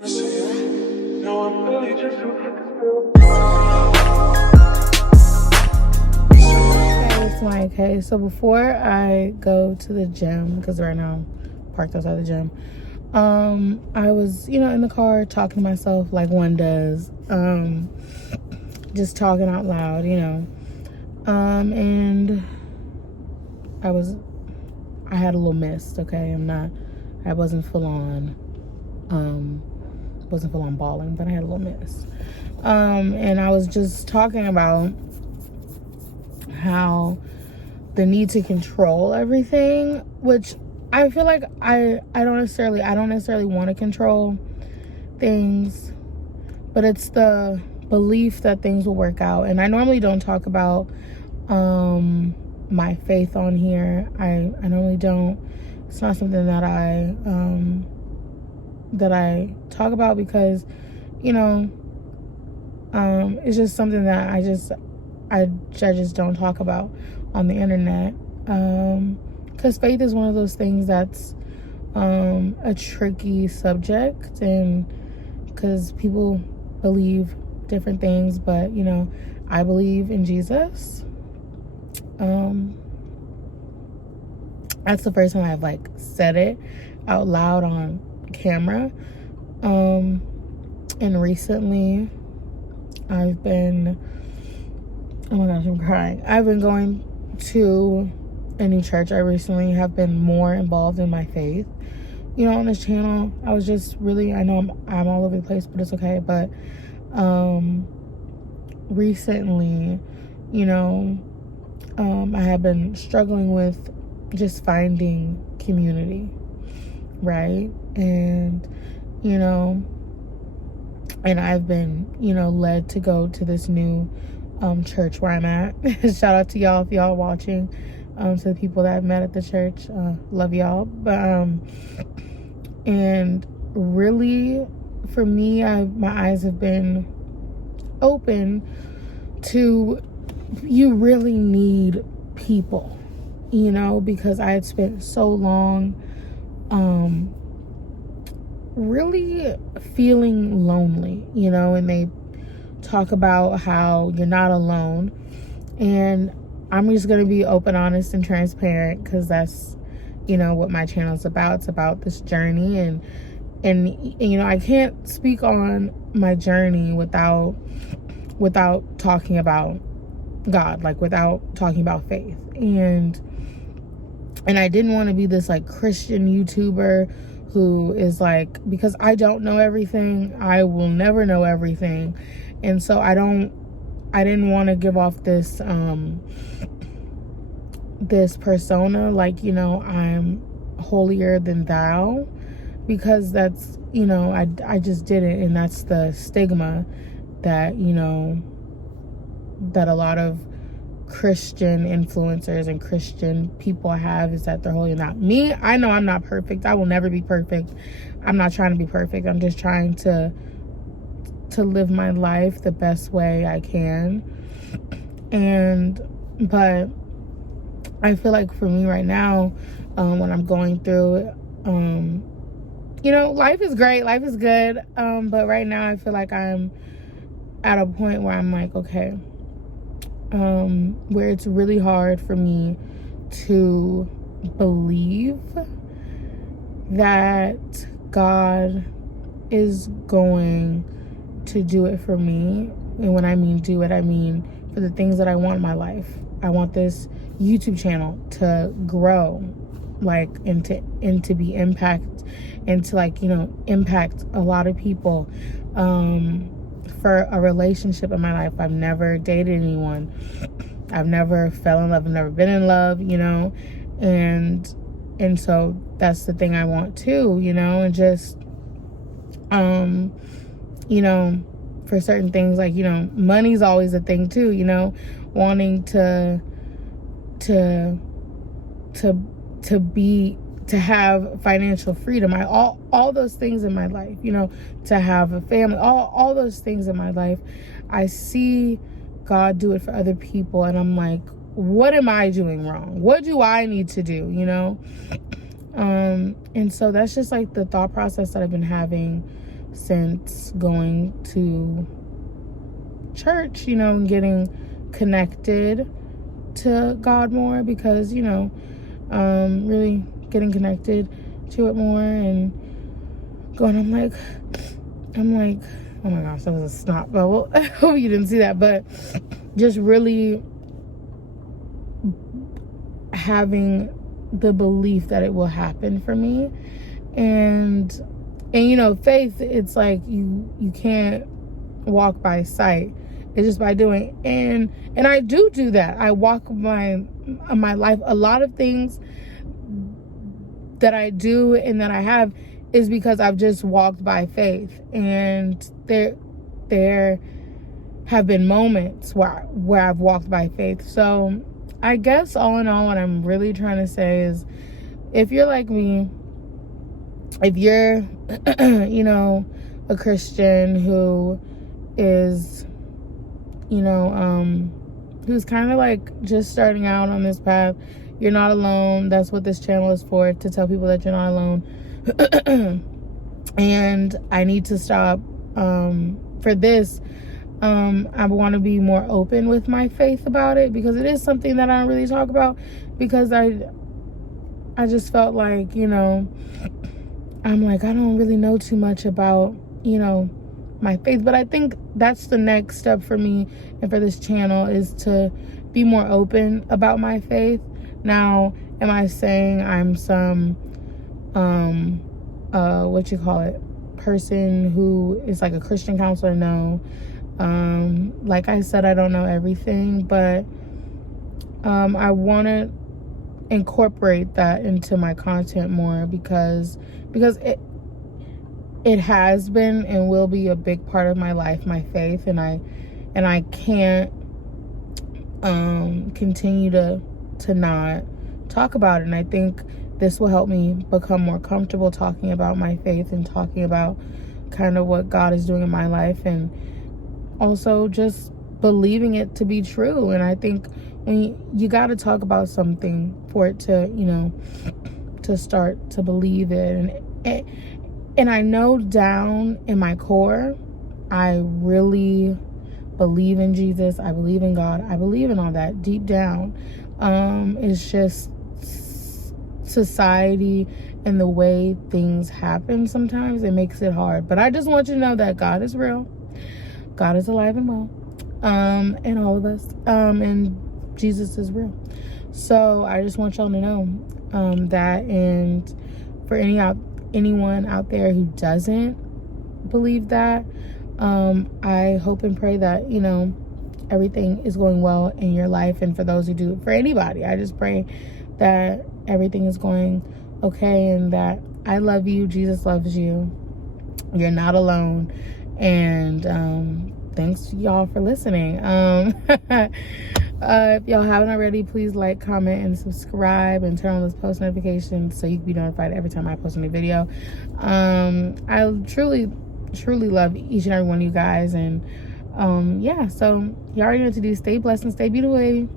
It's Amaya K. So before I go to the gym, because right now I'm parked outside the gym, I was, in the car talking to myself like one does, just talking out loud, and I had a little mist, okay? I wasn't full on bawling, but I had a little mist. And I was just talking about how the need to control everything, which I feel like I don't necessarily want to control things, but it's the belief that things will work out. And I normally don't talk about my faith on here. I normally don't. It's not something that I talk about because it's just something that I just don't talk about on the internet, because faith is one of those things that's a tricky subject, and because people believe different things, but I believe in Jesus. That's the first time I've said it out loud on camera, and recently I've been, oh my gosh, I'm crying. I've been going to a new church. I recently have been more involved in my faith. On this channel, I was just really, I know I'm all over the place, but it's okay. But recently, I have been struggling with just finding community, right? And, and I've been, led to go to this new church where I'm at. Shout out to y'all if y'all watching, to the people that I've met at the church. Love y'all. But and really, for me, my eyes have been open to, you really need people, because I had spent so long really feeling lonely, and they talk about how you're not alone. And I'm just going to be open, honest, and transparent, because that's, what my channel is about. It's about this journey. And I can't speak on my journey without talking about God, without talking about faith. And I didn't want to be this Christian YouTuber who is because I don't know everything, I will never know everything. And so I didn't want to give off this this persona I'm holier than thou, because that's I just didn't. And that's the stigma that that a lot of Christian influencers and Christian people have, is that they're holy. Not me. I know I'm not perfect. I will never be perfect. I'm not trying to be perfect. I'm just trying to live my life the best way I can. But I feel like for me right now, when I'm going through it, life is great, life is good, but right now I feel like I'm at a point where I'm okay, where it's really hard for me to believe that God is going to do it for me. And when I mean do it, I mean for the things that I want in my life. I want this YouTube channel to grow, and to be impact, and to impact a lot of people, for a relationship in my life. I've never dated anyone. I've never fell in love. I've never been in love, and so that's the thing I want too, and just, for certain things, money's always a thing too, wanting to have financial freedom. All those things in my life, to have a family, all those things in my life. I see God do it for other people, and I'm what am I doing wrong? What do I need to do, And so that's just the thought process that I've been having since going to church, you know, and getting connected to God more, because, you know, really getting connected to it more and going, I'm like, oh my gosh, that was a snot bubble. I hope you didn't see that, but just really having the belief that it will happen for me. And you know, faith, it's like you can't walk by sight. It's just by doing. And I do that. I walk my life. A lot of things that I do and that I have is because I've just walked by faith. And there have been moments where I've walked by faith. So I guess all in all, what I'm really trying to say is, if you're like me, if you're, you know, a Christian who is, you know, who's kind of like just starting out on this path, you're not alone. That's what this channel is for, to tell people that you're not alone. And I need to stop, for this, I want to be more open with my faith about it, because it is something that I don't really talk about, because I just felt like, you know, I'm like, I don't really know too much about, you know, my faith. But I think that's the next step for me and for this channel, is to be more open about my faith. Now, am I saying I'm some person who is like a Christian counselor? No. Like I said, I don't know everything, but I want to incorporate that into my content more, because it has been and will be a big part of my life, my faith, and I can't continue to not talk about it. And I think this will help me become more comfortable talking about my faith and talking about kind of what God is doing in my life, and also just believing it to be true. And I think when you got to talk about something for it to, you know, to start to believe it. And I know down in my core, I really believe in Jesus. I believe in God. I believe in all that deep down. It's just society and the way things happen sometimes, it makes it hard. But I just want you to know that God is real. God is alive and well. And all of us. And Jesus is real. So I just want y'all to know that. And for anyone out there who doesn't believe that, I hope and pray that, you know, everything is going well in your life. And for those who do, for anybody, I just pray that everything is going okay, and that I love you, Jesus loves you, you're not alone. And thanks y'all for listening. If y'all haven't already, please like, comment, and subscribe, and turn on those post notifications so you can be notified every time I post a new video. I truly love each and every one of you guys. And yeah, so you already know what to do. Stay blessed and stay beautiful, baby.